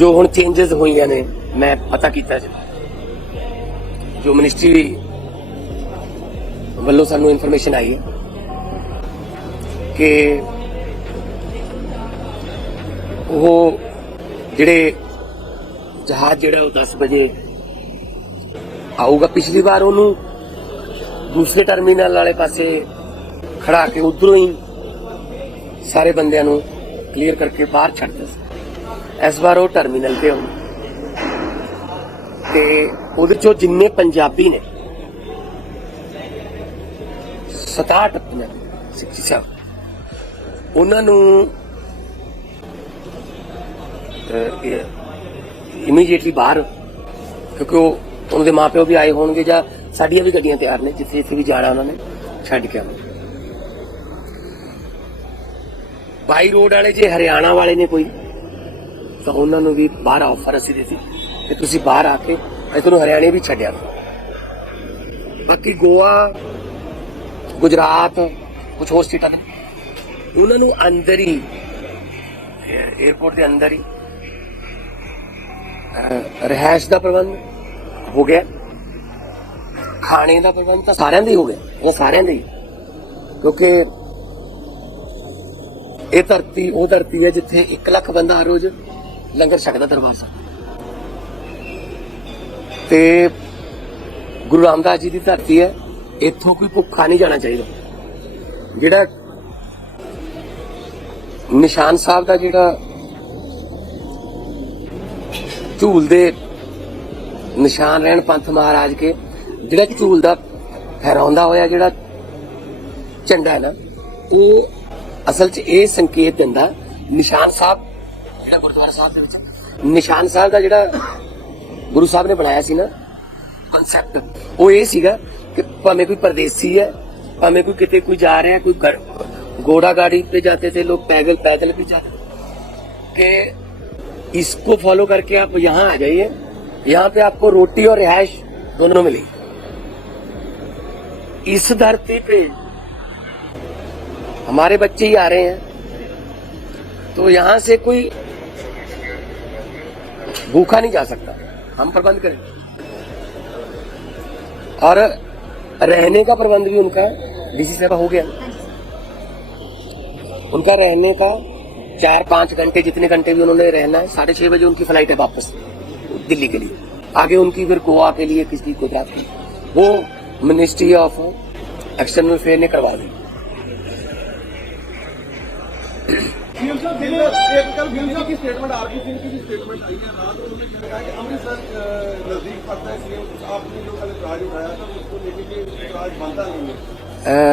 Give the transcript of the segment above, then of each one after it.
ਜੋ ਹੁਣ ਚੇਂਜਸ ਹੋਈਆਂ ਨੇ, ਮੈਂ ਪਤਾ ਕੀਤਾ ਜੀ। ਜੋ ਮਿਨਿਸਟਰੀ ਵੱਲੋਂ ਸਾਨੂੰ ਇਨਫੋਰਮੇਸ਼ਨ ਆਈ ਹੈ ਕਿ ਉਹ ਜਿਹੜੇ ਜਹਾਜ਼ ਜਿਹੜਾ ਉਹ 10 ਵਜੇ ਆਊਗਾ, ਪਿਛਲੀ ਵਾਰ ਉਹਨੂੰ ਦੂਸਰੇ ਟਰਮੀਨਲ ਵਾਲੇ ਪਾਸੇ ਖੜਾ ਕੇ ਉਧਰੋਂ ਹੀ ਸਾਰੇ ਬੰਦਿਆਂ ਨੂੰ ਕਲੀਅਰ ਕਰਕੇ ਬਾਹਰ ਛੱਡ ਦਿੱਤਾ ਇਸ ਵਾਰ ਉਹ ਟਰਮੀਨਲ ਤੇ ਹੋਣ ਤੇ ਉਹਦੇ ਚੋਂ ਜਿੰਨੇ ਪੰਜਾਬੀ ਨੇ 67 ਪੰਜਾਬੀ 67 ਉਹਨਾਂ ਨੂੰ ਇਮੀਡੀਏਟਲੀ ਬਾਹਰ, ਕਿਉਂਕਿ ਉਹ ਉਹਨਾਂ ਦੇ ਮਾਪਿਓ ਵੀ ਆਏ ਹੋਣਗੇ ਜਾਂ ਸਾਡੀਆਂ ਵੀ ਗੱਡੀਆਂ ਤਿਆਰ ਨੇ, ਜਿੱਥੇ ਜਿੱਥੇ ਵੀ ਜਾਣਾ ਉਹਨਾਂ ਨੇ, ਛੱਡ ਕੇ ਆਉਣਾ। ਬਾਈ ਰੋਡ ਵਾਲੇ ਜੇ ਹਰਿਆਣਾ ਵਾਲੇ ਨੇ ਕੋਈ ਤਾਂ ਉਹਨਾਂ ਨੂੰ ਵੀ ਬਾਹਰ ਆਫਰ ਅਸੀਂ ਦਿੱਤੀ ਕਿ ਤੁਸੀਂ ਬਾਹਰ ਆ ਕੇ ਅਸੀਂ ਤੁਹਾਨੂੰ ਹਰਿਆਣੇ ਵੀ ਛੱਡਿਆ ਬਾਕੀ ਗੋਆ ਗੁਜਰਾਤ ਕੁਝ ਹੋਰ ਸਟੇਟਾਂ ਨੇ। ਉਹਨਾਂ ਨੂੰ ਅੰਦਰ ਹੀ 에어ਪੋਰਟ ਦੇ ਅੰਦਰ ਹੀ ਅਹ, ਰਿਹਾਇਸ਼ ਦਾ ਪ੍ਰਬੰਧ ਹੋ ਗਿਆ। ਖਾਣੇ ਦਾ ਪ੍ਰਬੰਧ ਤਾਂ ਸਾਰਿਆਂ ਦਾ ਹੀ ਹੋ ਗਿਆ ਇਹ ਸਾਰਿਆਂ ਦਾ ਹੀ। ਕਿਉਂਕਿ ਇਹ ਧਰਤੀ ਉਹ ਧਰਤੀ ਹੈ ਜਿੱਥੇ 1 ਲੱਖ ਬੰਦਾ ਹਰ ਰੋਜ਼ ਲੰਗਰ ਛਕਦਾ ਦਰਬਾਰ ਸਾਹਿਬ। ਤੇ ਗੁਰੂ ਰਾਮਦਾਸ ਜੀ ਦੀ ਧਰਤੀ ਹੈ, ਇੱਥੋਂ ਕੋਈ ਭੁੱਖਾ ਨਹੀਂ ਜਾਣਾ ਚਾਹੀਦਾ। ਜਿਹੜਾ ਨਿਸ਼ਾਨ ਸਾਹਿਬ ਦਾ ਜਿਹੜਾ ਝੂਲ ਦੇ ਨਿਸ਼ਾਨ ਰਹਿਣ ਪੰਥ ਮਹਾਰਾਜ ਕੇ, ਜਿਹੜਾ ਝੂਲ ਦਾ ਫਹਿਰਾਉਂਦਾ ਹੋਇਆ ਜਿਹੜਾ ਝੰਡਾ ਨਾ, ਉਹ ਅਸਲ 'ਚ ਇਹ ਸੰਕੇਤ ਦਿੰਦਾ, ਨਿਸ਼ਾਨ ਸਾਹਿਬ ਜਿਹੜਾ ਗੁਰਦੁਆਰਾ ਸਾਹਿਬ ਦੇ ਵਿੱਚ ਨਿਸ਼ਾਨ ਸਾਹਿਬ ਦਾ ਜਿਹੜਾ ਗੁਰੂ ਸਾਹਿਬ ਨੇ ਬਣਾਇਆ ਸੀ ਨਾ ਕਨਸੈਪਟ ਉਹ ਇਹ ਸੀਗਾ ਕਿ ਭਾਵੇਂ ਕੋਈ ਪਰਦੇਸੀ ਹੈ ਭਾਵੇਂ ਕੋਈ ਕਿਤੇ ਕੋਈ ਜਾ ਰਿਹਾ ਕੋਈ ਗ- घोड़ा गाड़ी पे जाते थे लोग पैदल पैदल भी जाते कि इसको फॉलो करके आप यहाँ आ जाइए यहाँ पे आपको रोटी और रिहायश दोनों मिलेगी इस धरती पे हमारे बच्चे ही आ रहे हैं तो यहाँ से कोई भूखा नहीं जा सकता। हम प्रबंध करें। और रहने का प्रबंध भी उनका डीसी साहब हो गया। उनका रहने का चार पाँच घंटे जितने घंटे भी उन्होंने रहना है साढ़े छह बजे उनकी फ़्लाइट है वापस दिल्ली के लिए। आगे उनकी फिर गोवा के लिए किसी गुजरात की वो मिनिस्ट्री ऑफ़ एक्सटर्नल अफेयर ने करवा दी।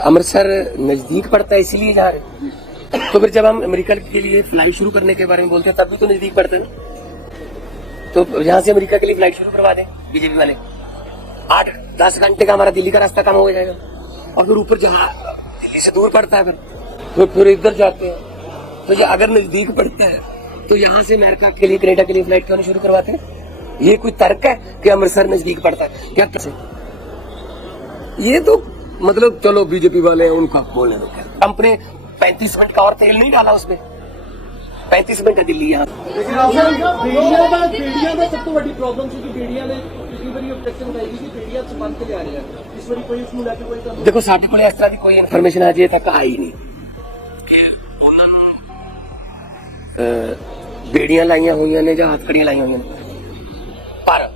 अमृतसर नज़दीक पड़ता है, इसलिए इसीलिए जा रहे तो फिर जब हम अमेरिका के लिए फ़्लाइट शुरू करने के बारे में बोलते हैं, तब भी तो नज़दीक पड़ते हैं तो यहाँ से अमेरिका के लिए फ़्लाइट शुरू करवा दें बीजेपी वाले। आठ, दस घंटे का हमारा दिल्ली का रास्ता कम हो जाएगा। और फिर ऊपर जहाँ दिल्ली से दूर पड़ता है फिर तो फिर इधर जाते हैं। तो ये अगर नज़दीक पड़ता है तो यहाँ से अमेरिका के लिए, कनेडा के लिए फ़्लाइट क्यों शुरू करवाते हैं। ये कोई तर्क है कि अमृतसर नज़दीक पड़ता है? क्या कैसे ये तो मतलब चलो बीजेपी वाले हैं, उनका बोलने दो ट्रंप ने पैंतीस मिनट का और तेल नहीं डाला उसमें। पैंतीस मिनट का दिल्ली यहाँ। देखो साढ़े को इस तरह की कोई इन्फॉर्मेशन अजे तक आई नहीं। ਬੇੜੀਆਂ ਲਾਈਆਂ ਹੋਈਆਂ ਨੇ ਜਾਂ ਹੱਥਕੜੀਆਂ ਲਾਈਆਂ ਹੋਈਆਂ ਨੇ। ਪਰ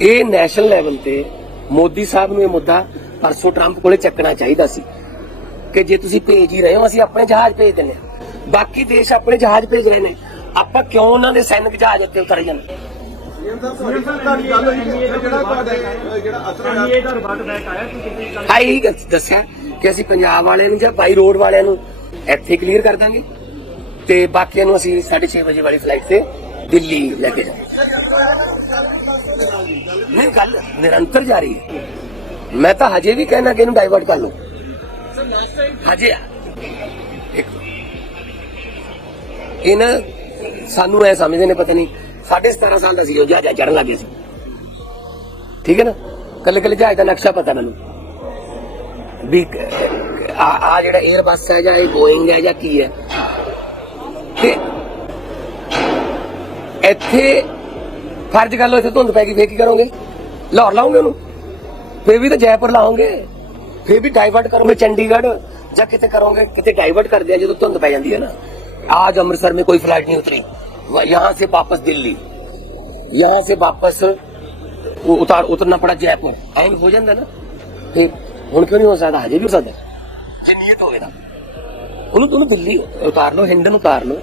ਇਹ ਨੈਸ਼ਨਲ ਲੈਵਲ ਤੇ ਮੋਦੀ ਸਾਹਿਬ ਨੂੰ ਇਹ ਮੁੱਦਾ ਪਰਸੋਂ ਟਰੰਪ ਕੋਲੇ ਚੱਕਣਾ ਚਾਹੀਦਾ ਸੀ ਕਿ ਜੇ ਤੁਸੀਂ ਭੇਜ ਹੀ ਰਹੇ ਹੋ, ਅਸੀਂ ਆਪਣੇ ਜਹਾਜ਼ ਭੇਜ ਦਿੰਦੇ ਬਾਕੀ ਦੇਸ਼ ਆਪਣੇ ਜਹਾਜ਼ ਭੇਜ ਰਹੇ ਨੇ। ਆਪਾਂ ਕਿਉਂ ਉਹਨਾਂ ਦੇ ਸੈਨਿਕ ਜਹਾਜ਼ ਉੱਤੇ ਉਤਰ ਜਾਂਦੇ? ਤੁਹਾਡੀ ਇਹੀ ਗੱਲ ਦੱਸਿਆ ਕਿ ਅਸੀਂ ਪੰਜਾਬ ਵਾਲਿਆਂ ਨੂੰ ਜਾਂ ਬਾਈ ਰੋਡ ਵਾਲਿਆਂ ਨੂੰ ਇੱਥੇ ਕਲੀਅਰ ਕਰ ਦਾਂਗੇ। ਤੇ ਬਾਕੀਆਂ ਨੂੰ ਅਸੀਂ 6:30 ਵਜੇ ਵਾਲੀ ਫਲਾਈਟ ਤੇ ਦਿੱਲੀ ਲੈ ਕੇ ਜਾਵਾਂਗੇ। ਨਹੀਂ, ਗੱਲ ਨਿਰੰਤਰ ਜਾਰੀ ਹੈ। ਮੈਂ ਤਾਂ ਹਜੇ ਵੀ ਕਹਿਣਾ ਕਿ ਇਹਨੂੰ ਡਾਈਵਰਟ ਕਰ ਲਓ। ਹਜੇ ਇੱਕ ਨਾ ਸਾਨੂੰ ਐ ਸਮਝਦੇ ਨੇ, ਪਤਾ ਨਹੀਂ, ਸਾਢੇ 17 ਸਾਲ ਦਾ ਸੀ, ਉਹ ਜਹਾਜ਼ ਚੜਨ ਲੱਗੇ ਸੀ। ਠੀਕ ਹੈ ਨਾ? ਕੱਲੇ ਕੱਲੇ ਜਹਾਜ਼ ਦਾ ਨਕਸ਼ਾ ਪਤਾ ਮੈਨੂੰ। ਵੀ ਆ ਜਿਹੜਾ 에ਅਰ ਬੱਸ ਹੈ ਜਾਂ ਇਹ ਬੋਇੰਗ ਹੈ ਜਾਂ ਕੀ ਹੈ ਤੇ ਇੱਥੇ ਫਰਜ਼ ਕਰ ਲਓ ਇੱਥੇ ਧੁੰਦ ਪੈ ਗਈ ਫੇਰ ਕੀ ਕਰੋਗੇ ਲਾਹੌਰ ਲਾਉਂਗੇ ਉਹਨੂੰ ਫੇਰ ਵੀ ਤਾਂ ਜੈਪੁਰ ਲਾਉਂਗੇ ਫੇਰ ਵੀ ਡਾਈਵਰਟ ਕਰੋਗੇ ਚੰਡੀਗੜ੍ਹ ਜਾਂ ਕਿਤੇ ਕਰੋਗੇ ਕਿਤੇ ਡਾਈਵਰਟ कर दिया ਜਦੋਂ ਧੁੰਦ ਪੈ ਜਾਂਦੀ ਹੈ ਨਾ आज अमृतसर में कोई फ्लाइट नहीं उतरी वह- यहाँ से वापस दिल्ली यहाँ से वापस वो उतार उतरना पड़ा जयपुर ਐਂ ਹੋ ਜਾਂਦਾ ਨਾ ਫੇਰ ਹੁਣ ਕਿਉਂ ਨਹੀਂ ਹੋ ਸਕਦਾ ਹਜੇ ਵੀ ਹੋ ਸਕਦਾ ਜੇ ਨੀਅਤ ਹੋਵੇ ਤਾਂ ਉਹਨੂੰ ਤੁਹਾਨੂੰ ਦਿੱਲੀ ਉਤਾਰ ਲਓ ਹਿੰਡਨ ਉਤਾਰ ਲਓ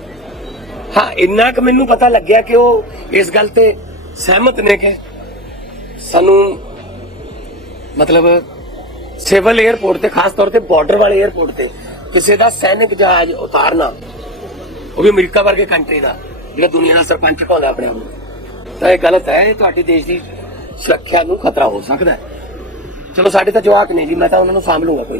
ਹਾਂ, ਇੰਨਾ ਕੁ ਮੈਨੂੰ ਪਤਾ ਲੱਗਿਆ ਕਿ ਉਹ ਇਸ ਗੱਲ ਤੇ ਸਹਿਮਤ ਨੇ ਕਿ ਸਾਨੂੰ ਮਤਲਬ ਸਿਵਲ 에ਅਰਪੋਰਟ ਤੇ, ਖਾਸ ਤੌਰ ਤੇ ਬਾਰਡਰ ਵਾਲੇ 에ਅਰਪੋਰਟ ਤੇ ਕਿਸੇ ਦਾ ਸੈਨਿਕ ਜਹਾਜ਼ ਉਤਾਰਨਾ, ਉਹ ਵੀ ਅਮਰੀਕਾ ਵਰਗੇ ਕੰਟਰੀ ਦਾ, ਜਿਹੜਾ ਦੁਨੀਆ ਦਾ ਸਰਪੰਚ ਕਹਿੰਦਾ ਆਪਣੇ ਆਪ ਨੂੰ। ਤਾਂ ਇਹ ਗਲਤ ਹੈ, ਤੁਹਾਡੇ ਦੇਸ਼ ਦੀ ਸੁਰੱਖਿਆ ਨੂੰ ਖਤਰਾ ਹੋ ਸਕਦਾ ਹੈ। ਚਲੋ, ਸਾਡੇ ਤਾਂ ਜਵਾਕ ਨਹੀਂ ਜੀ, ਮੈਂ ਤਾਂ ਉਹਨਾਂ ਨੂੰ ਸਾਂਭ ਲੂੰਗਾ ਕੋਈ।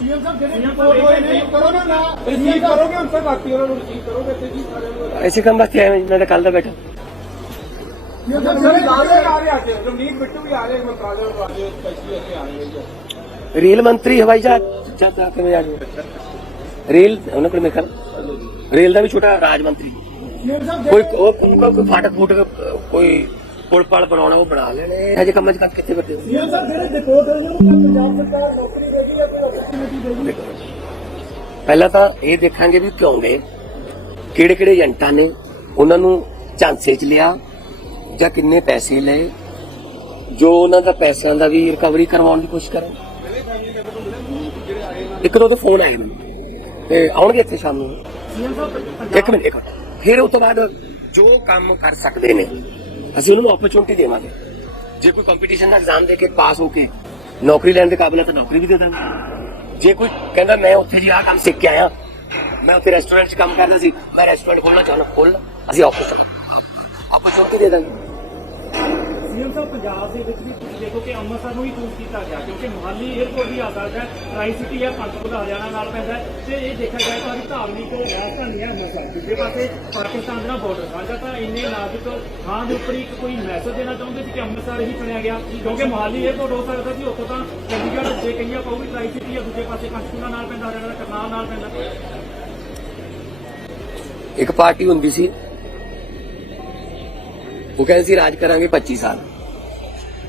ਸੀਐਮ ਸਾਹਿਬ ਜਿਹੜੇ ਰਿਸੀਵ ਕਰੋ ਨਾ ਰਿਸੀਵ ਕਰੋਗੇ ਹੁਣ ਤੱਕ ਬਾਕੀ ਉਹਨਾਂ ਨੂੰ ਰਿਸੀਵ ਕਰੋਗੇ ਤੇ ਜੀ ਸਾਰਿਆਂ ਨੂੰ ਐਸੇ ਕੰਮ ਵਾਸਤੇ ਆਇਆ ਮੈਂ ਤਾਂ ਕੱਲ ਦਾ ਬੈਠਾ ਸੀਐਮ ਸਾਹਿਬ ਸਾਰੇ ਆ ਰਹੇ ਆ ਕੇ ਰਮਨੀਤ ਬਿੱਟੂ ਵੀ ਆ ਰਹੇ ਮੰਤਰਾਲੇ ਨੂੰ ਆ ਰਹੇ ਸਪੈਸ਼ਲੀ ਇੱਥੇ ਆ ਰਹੇ ਜੀ ਰੇਲ ਮੰਤਰੀ ਹਵਾਈ ਜਹਾਜ਼ ਜਾਂ ਤਾਂ ਕਿਵੇਂ ਆ ਜਾਓ ਰੇਲ ਉਹਨਾਂ ਕੋਲ ਮੇਰੇ ਖਿਆਲ ਰੇਲ ਦਾ ਵੀ ਛੋਟਾ ਰਾਜ ਮੰਤਰੀ ਕੋਈ ਕੋਈ ਫਾਟਕ ਫੂਟਕ ਕੋਈ ਪੁਲ ਪਲ ਬਣਾਉਣਾ ਉਹ ਬਣਾ ਲੈਣੇ। ਹਜੇ ਕੰਮਾਂ 'ਚ ਕੱਟ ਕਿੱਥੇ ਕਰਦੇ ਹੋ ਸੀਐਮ ਸਾਹਿਬ ਜਿਹੜੇ ਡਿਪੋਰਟ ਹੋਏ ਨੇ ਪੰਜਾਬ ਸਰਕਾਰ ਨੌਕਰੀ ਦੇਗੀ ਜਾਂ ਕੋਈ ਅਪਰਚੂਨਿਟੀ ਦੇਗੀ ਪਹਿਲਾਂ ਤਾਂ ਇਹ ਦੇਖਾਂਗੇ ਵੀ ਕਿਉਂ ਗਏ। ਕਿਹੜੇ ਕਿਹੜੇ ਏਜੰਟਾਂ ਨੇ ਉਹਨਾਂ ਨੂੰ ਝਾਂਸੇ 'ਚ ਲਿਆ ਜਾਂ ਕਿੰਨੇ ਪੈਸੇ ਲਏ ਜੋ ਉਹਨਾਂ ਦਾ ਪੈਸਿਆਂ ਦਾ ਵੀ ਰਿਕਵਰੀ ਕਰਵਾਉਣ ਦੀ ਕੋਸ਼ਿਸ਼ ਕਰਾਂ। ਇੱਕ ਦੋ ਤੇ ਫੋਨ ਆਏ ਮੈਨੂੰ ਤੇ ਆਉਣਗੇ ਇੱਥੇ ਸ਼ਾਮ ਨੂੰ। ਇੱਕ ਮਿੰਟ ਇੱਕ। ਫਿਰ ਉਸ ਤੋਂ ਬਾਅਦ ਜੋ ਕੰਮ ਕਰ ਸਕਦੇ ਨੇ ਅਸੀਂ ਉਹਨਾਂ ਨੂੰ ਓਪਰਚੁਨਿਟੀ ਦੇਵਾਂਗੇ। ਜੇ ਕੋਈ ਕੰਪੀਟੀਸ਼ਨ ਦਾ ਐਗਜ਼ਾਮ ਦੇ ਕੇ ਪਾਸ ਹੋ ਕੇ ਨੌਕਰੀ ਲੈਣ ਦੇ ਕਾਬਲ ਹੈ ਤਾਂ ਨੌਕਰੀ ਵੀ ਦੇ ਦਾਂਗੇ। ਜੇ ਕੋਈ ਕਹਿੰਦਾ ਮੈਂ ਉੱਥੇ ਜੀ ਆਹ ਕੰਮ ਸਿੱਖ ਕੇ ਆਇਆ, ਮੈਂ ਉੱਥੇ ਰੈਸਟੋਰੈਂਟ 'ਚ ਕੰਮ ਕਰਦਾ ਸੀ, ਮੈਂ ਰੈਸਟੋਰੈਂਟ ਖੋਲਣਾ ਚਾਹੁੰਦਾ ਖੋਲ ਅਸੀਂ ਓਪਰਚੁਨਿਟੀ ਦੇ ਦਾਂਗੇ। ਸੀਐਮ ਸਾਹਿਬ, ਪੰਜਾਬ ਦੇ ਵਿੱਚ ਵੀ ਤੁਸੀਂ ਦੇਖੋ ਕਿ ਅੰਮ੍ਰਿਤਸਰ ਨੂੰ ਹੀ ਚੂਜ਼ ਕੀਤਾ ਗਿਆ ਕਿਉਂਕਿ ਮੋਹਾਲੀ 에ਅਰਪੋਰਟ ਵੀ ਆ ਸਕਦਾ ਹੈ ਟਰਾਈ ਸਿਟੀ ਹੈ ਪੰਚਕੂਲਾ ਹਰਿਆਣਾ ਨਾਲ ਪੈਂਦਾ ਤੇ ਇਹ ਦੇਖਿਆ ਜਾਏ ਤਾਂ ਵੀ ਧਾਰਮਿਕ ਰਾਜਧਾਨੀ ਹੈ ਅੰਮ੍ਰਿਤਸਰ ਦੂਜੇ ਪਾਸੇ ਪਾਕਿਸਤਾਨ ਦਾ ਬਾਰਡਰ ਸਾਂਝਾ ਤਾਂ ਇੰਨੇ ਨਾਜ਼ੁਕ ਥਾਂ ਦੇ ਉੱਪਰ ਇੱਕ ਕੋਈ ਮੈਸੇਜ ਦੇਣਾ ਚਾਹੁੰਦੇ ਸੀ ਕਿ ਅੰਮ੍ਰਿਤਸਰ ਹੀ ਚੁਣਿਆ ਗਿਆ। ਕਿਉਂਕਿ ਮੋਹਾਲੀ 에ਅਰਪੋਰਟ ਹੋ ਸਕਦਾ ਸੀ, ਉੱਥੋਂ ਤਾਂ ਚੰਡੀਗੜ੍ਹ ਜੇ ਕਹੀਆਂ ਪਊਗੀ ਟਰਾਈ ਸਿਟੀ ਹੈ, ਦੂਜੇ ਪਾਸੇ ਪੰਚਕੂਲਾ ਨਾਲ ਪੈਂਦਾ, ਹਰਿਆਣਾ ਦਾ ਕਰਨਾਲ ਨਾਲ ਪੈਂਦਾ। ਇੱਕ ਪਾਰਟੀ ਹੁੰਦੀ ਸੀ, ਉਹ ਕਹਿੰਦੇ ਸੀ, ਰਾਜ ਕਰਾਂਗੇ 25 ਸਾਲ।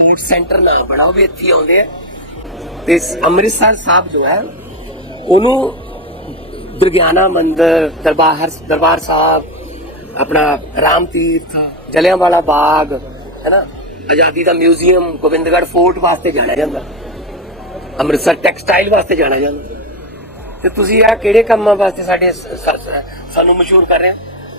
ਡਿਪੋਰਟ ਸੈਂਟਰ ਨਾ ਬਣਾਓ ਵੀ ਇੱਥੇ ਆਉਂਦੇ ਆ। ਤੇ ਅੰਮ੍ਰਿਤਸਰ ਸਾਹਿਬ ਜੋ ਹੈ ਉਹਨੂੰ ਦੁਰਗਿਆਨਾ ਮੰਦਿਰ ਦਰਬਾਰ ਦਰਬਾਰ ਸਾਹਿਬ ਆਪਣਾ ਰਾਮ ਤੀਰਥ ਜਲਿਆਂਵਾਲਾ ਬਾਗ ਹੈ ਨਾ? ਆਜ਼ਾਦੀ ਦਾ ਮਿਊਜ਼ੀਅਮ ਗੋਬਿੰਦਗੜ੍ਹ ਫੋਰਟ ਵਾਸਤੇ ਜਾਣਿਆ ਜਾਂਦਾ। ਅੰਮ੍ਰਿਤਸਰ ਟੈਕਸਟਾਈਲ ਵਾਸਤੇ ਜਾਣਿਆ ਜਾਂਦਾ। ਤੇ ਤੁਸੀਂ ਆ ਕਿਹੜੇ ਕੰਮਾਂ ਵਾਸਤੇ ਸਾਡੇ ਸਾਨੂੰ ਮਸ਼ਹੂਰ ਕਰ ਰਹੇ ਹੋ?